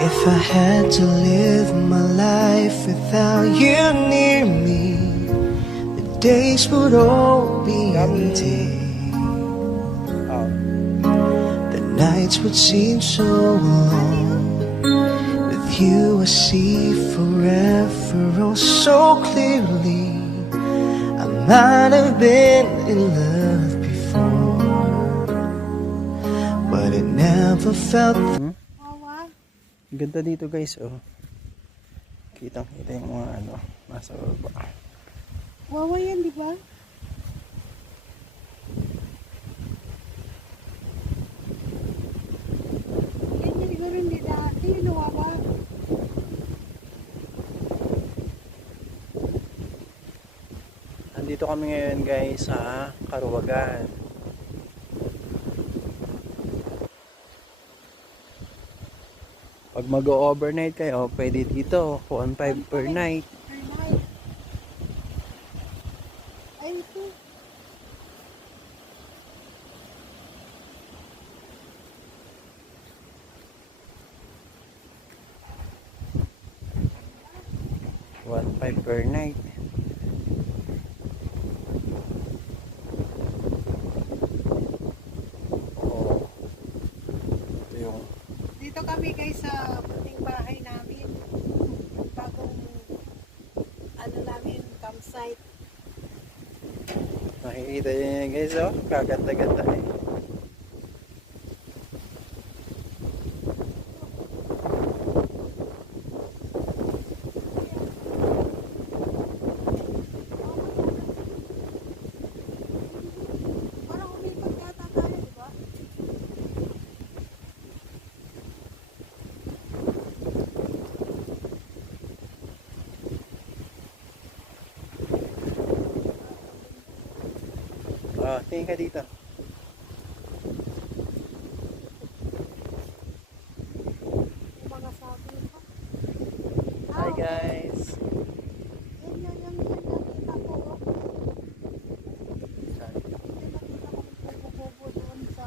If I had to live my life without you near me, the days would all be empty. The nights would seem so long. With you I see forever oh so clearly. I might have been in love before, but it never felt. Ganda dito guys, oh. Kitang-kita yung mga ano, nasa baba. Wawa yan, di ba? Yan yung siguro hindi dati, wawa. Nandito kami ngayon guys sa Karuwagan. Pag mag-overnight kayo, pwede dito, 1.5 per night. Ay, ito. $1.5 per night. Oo. Ito yung Dito kami guys sa puting bahay namin. Bagong ano namin, campsite. nakikita nyo yan guys, oh. Kaganda-ganda eh. Parang umikot yata tayo, di ba? Tingin ka dito. Yung mga sabi ko. Hi guys. Yan nakita ko. Yan nakita ko yung bubo doon sa